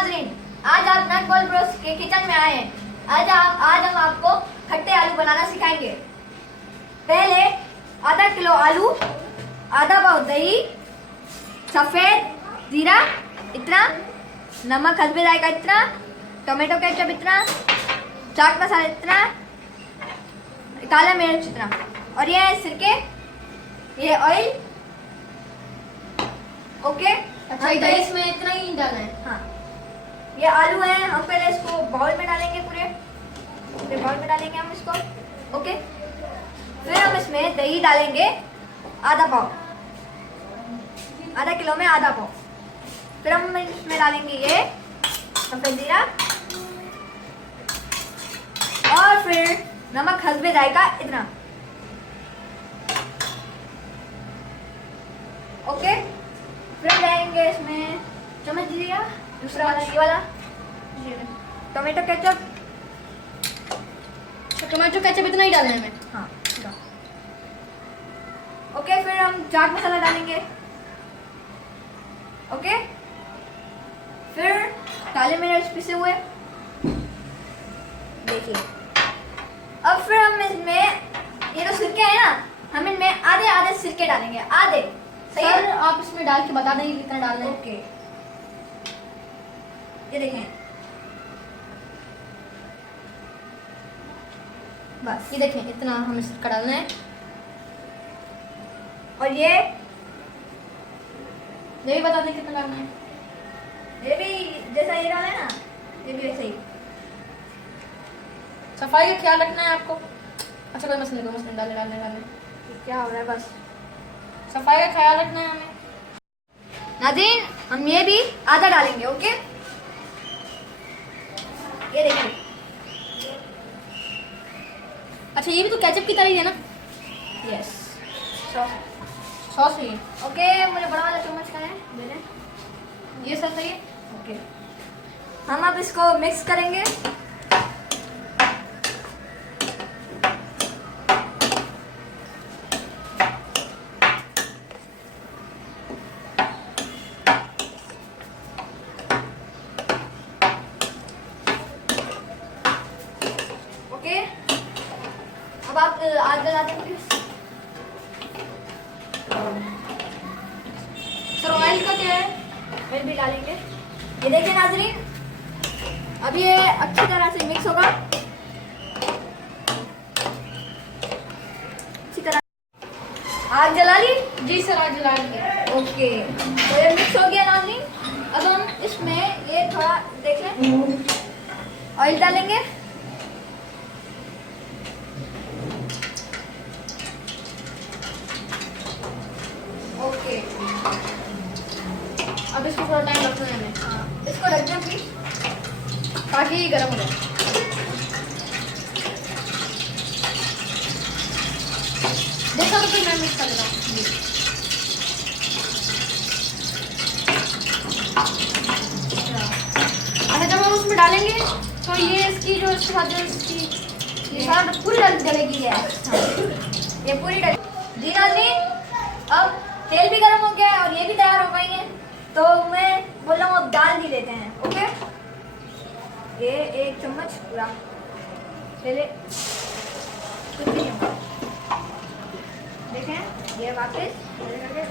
नाजरीन, आज आप नट बोल ब्रोस के किचन में आए हैं। आज हम आपको खट्टे आलू बनाना सिखाएंगे। पहले आधा किलो आलू, आधा पाव दही, सफेद जीरा इतना, नमक हल्दी जाएगा इतना, टोमेटो केचप इतना, चाट मसाला इतना, काला मिर्च इतना, और ये है सिरके, ये ऑयल। ओके, अच्छा, दही इसमें इतना ही डालना है। हाँ, ये आलू है। हम पहले इसको बाउल में डालेंगे, पूरे बाउल में डालेंगे हम इसको। ओके, फिर हम इसमें दही डालेंगे आधा पाव, आधा किलो में आधा पाव। फिर हम इसमें डालेंगे ये सफेद जीरा, और फिर नमक हल्दी जाएगा इतना। ओके, फिर डालेंगे इसमें चम्मच जीरा, दूसरा वाला ये वाला, टोमेटो केचप। तो टोमेटो केचप इतना ही डालना है हमें। हाँ, ओके, फिर हम चाट मसाला डालेंगे। ओके, फिर काले मिर्च पिसे हुए, देखिए। अब फिर हम इसमें ये जो सिरके हैं ना, हम इनमें आधे आधे सिरके डालेंगे, आधे। सही है? सर, आप इसमें डाल के बता देंगे कितना डालना है। ओके, ये देखें, बस। ये देखें, इतना हमें सिरका डालना है। और ये भी बता दें कितना डालना है। भी जैसा ये डाला है ना, ये भी वैसे ही। सफाई का ख्याल रखना है आपको। अच्छा, कोई मसले डालने क्या हो रहा है, बस सफाई का ख्याल रखना है हमें। नाज़रीन, हम ये भी आधा डालेंगे। ओके, ये देखिए। अच्छा, ये भी तो केचप की तरह ही है ना। यस, सॉस ही है। ओके, मुझे बड़ा वाला चम्मच का है मेरे। ये सब सही है। ओके, हम अब इसको मिक्स करेंगे। ओके, अब आप आग जला देंगे। सर, ऑयल का क्या है? फिर भी डालेंगे। ये देखिए नाजरीन, अब ये अच्छी तरह से मिक्स होगा, अच्छी तरह। आग जला ली? जी सर, आज जला दिया। ओके, तो ये मिक्स हो गया नाजरीन। अब हम इसमें ये थोड़ा देख लें, ऑयल डालेंगे। ओके, अब इसको थोड़ा टाइम रखना है हमें। हाँ, इसको रख दें प्लीज, ताकि ये गर्म हो जाए। देखा तो फिर मैं मिक्स कर देता हूँ। अच्छा, जब हम उसमें डालेंगे तो ये इसकी जो इसके साथ जो इसकी ये सारा पूरी डलेगी है। ये पूरी डल जी नाज़रीन। अब तेल भी गर्म हो गया है और ये भी तैयार हो गई है, तो मैं बोल रहा हूँ अब डाल भी देते हैं। ओके, ये एक चम्मच पूरा, पहले कुछ भी नहीं होगा। देखें, ये वापस करके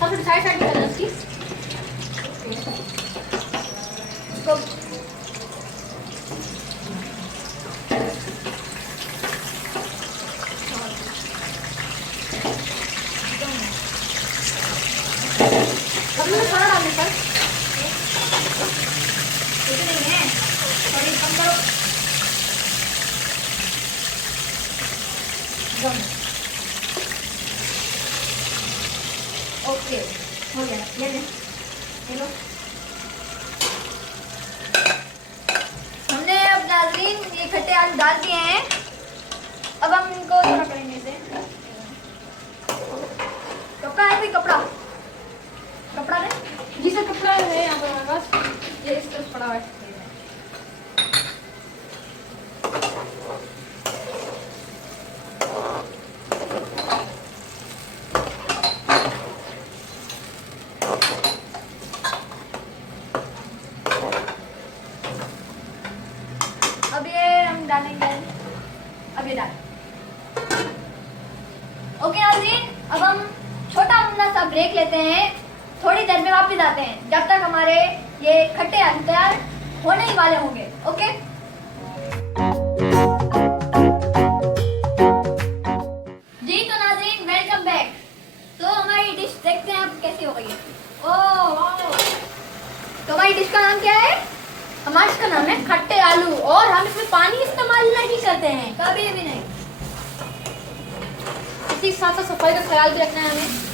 सबसे साइड साइड में करना इसकी। इसको अब मैं सारा डालने सर। कुछ नहीं है, थोड़ी कम करो। ओके, हो गया। ये लो, हमने अब नाज़रीन ये खट्टे आलू डाल दिए हैं। अब हम इनको थोड़ा करेंगे इसे। कपड़ा है कोई, कपड़ा दे। जी सर, कपड़ा है यहाँ पर हमारे पास। ये इस तरफ पड़ा हुआ है। देख लेते हैं, थोड़ी देर में वापस आते हैं, जब तक हमारे ये खट्टे आलू तैयार होने ही वाले होंगे। ओके, जी तो नाज़रीन वेलकम बैक। तो हमारी डिश देखते हैं अब कैसी हो गई है। ओह वाओ, तो हमारी डिश का नाम क्या है? हमारे इसका नाम है खट्टे आलू, और हम इसमें पानी इस्तेमाल नहीं करते हैं, कभी भी नहीं। इसी के साथ साथ सफाई का ख्याल भी रखना है हमें।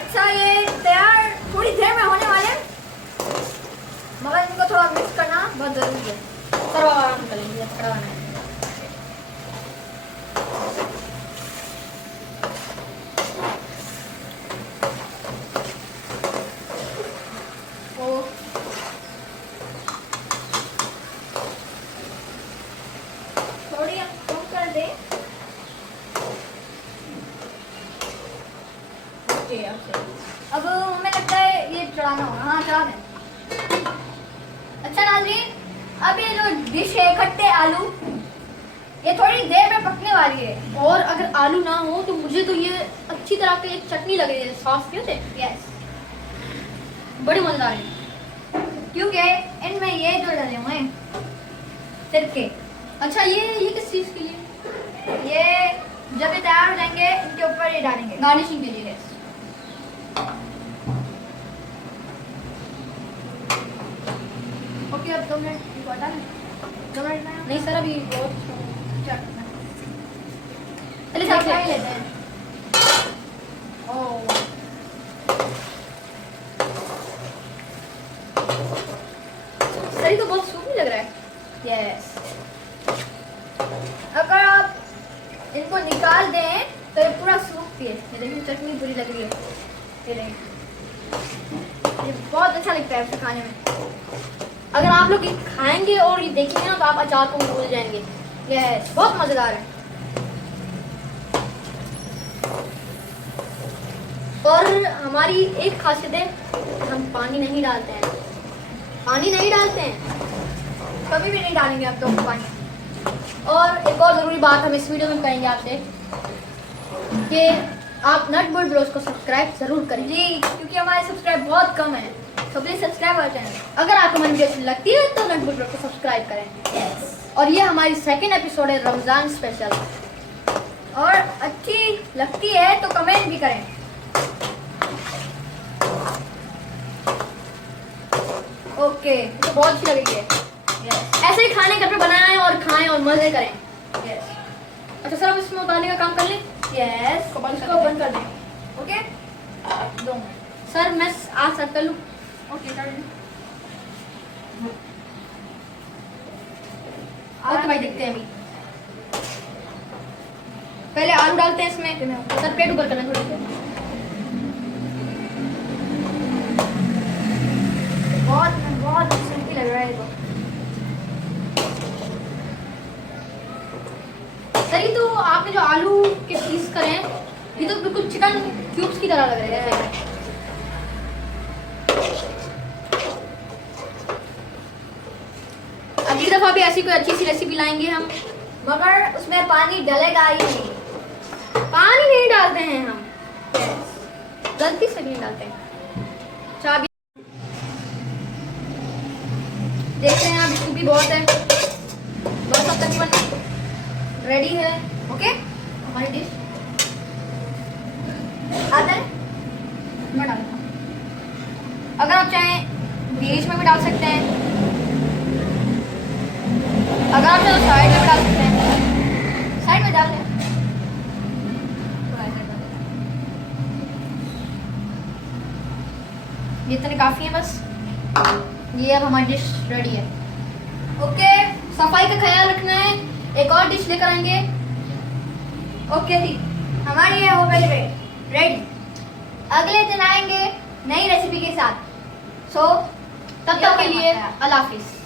अच्छा, ये तैयार थोड़ी देर में होने वाले हैं, मगर इनको थोड़ा मिक्स करना बहुत जरूरी है। करो, आराम करेंगे, खड़ा होना है। थोड़ी हम कम कर दें। अब हमें लगता है ये चढ़ाना होगा। हाँ, चढ़ा दें। अच्छा नाज़रीन, अब ये जो डिश है खट्टे आलू, ये थोड़ी देर में पकने वाली है। और अगर आलू ना हो तो मुझे तो ये अच्छी तरह की एक चटनी लग रही है, सॉस के होते यस, बड़ी मजेदार है। क्योंकि इनमें ये जो डले हुए हैं सिरके, अच्छा, ये किस चीज़ के लिए? ये जब ये तैयार हो जाएंगे इनके ऊपर ये डालेंगे गार्निशिंग के लिए। ओके, अब 2 मिनट इनको हटा लें। 2 मिनट में नहीं सर, अभी बहुत चलिए साइड सफाई से। लेते हैं। ओह, सर, ये तो बहुत सूखी लग रहा है। यस, अगर आप इनको निकाल दें तो ये पूरा सूख पिए। ये देखिए चटनी पूरी लग रही है। ये देखिए, ये बहुत अच्छा लगता है उसे खाने में। अगर आप लोग ये खाएंगे और ये देखेंगे ना तो आप अचार को भूल जाएंगे। यस, बहुत मजेदार है। और हमारी एक खासियत है, हम पानी नहीं डालते हैं। पानी नहीं डालते हैं। कभी भी नहीं डालेंगे अब तो पानी। और एक और ज़रूरी बात हम इस वीडियो में कहेंगे आपसे कि आप नट बोल्ड ब्लॉग्स को सब्सक्राइब ज़रूर करें। जी, क्योंकि हमारे सब्सक्राइब बहुत कम है, तो प्लीज सब्सक्राइब कर चैनल। अगर आपको हमारी वीडियो अच्छी लगती है तो नट बोल्ड ब्लॉग को सब्सक्राइब करें। यस, और ये हमारी सेकेंड एपिसोड है, रमज़ान स्पेशल। और अच्छी लगती है तो कमेंट भी करें। ओके, तो बहुत अच्छी लगी है। यस ऐसे ही खाने घर पे बनाएं और खाएं और मजे करें। यस अच्छा सर, अब इसमें उतारने का काम कर लें। यस, इसको बंद इसको बंद कर दें। Okay, 2 minute. सर मैं आज स्टार्ट कर लूँ? ओके, कर दें। ओके भाई, देखते हैं अभी। पहले आलू डालते हैं इसमें। सर प्लेट ऊपर करना थोड़ी देर। बहुत सिंपल लग रहा है ये तो। सर, ये तो आपने जो आलू के पीस करे हैं, ये तो बिल्कुल चिकन क्यूब्स की तरह लग रहे हैं। अगली दफा भी ऐसी कोई अच्छी सी रेसिपी लाएंगे हम, मगर उसमें पानी डलेगा ही नहीं। पानी नहीं डालते हैं हम, गलती से नहीं डालते हैं। चाबी देखते हैं, आप इसकी भी बहुत है, बस अब तकरीबन रेडी है। ओके, हमारी डिश आता है। मैं डालता हूँ। अगर आप चाहें बीच में भी डाल सकते हैं, अगर आप चाहें तो साइड में भी डाल सकते हैं। साइड में डाल दें। ये इतने काफ़ी है बस। ये अब हमारी डिश रेडी है। ओके, सफाई का ख्याल रखना है, एक और डिश लेकर आएंगे। ओके जी, हमारी ये हो गई रेडी। अगले दिन आएंगे नई रेसिपी के साथ। सो तब तक के लिए अल्लाह हाफिज़।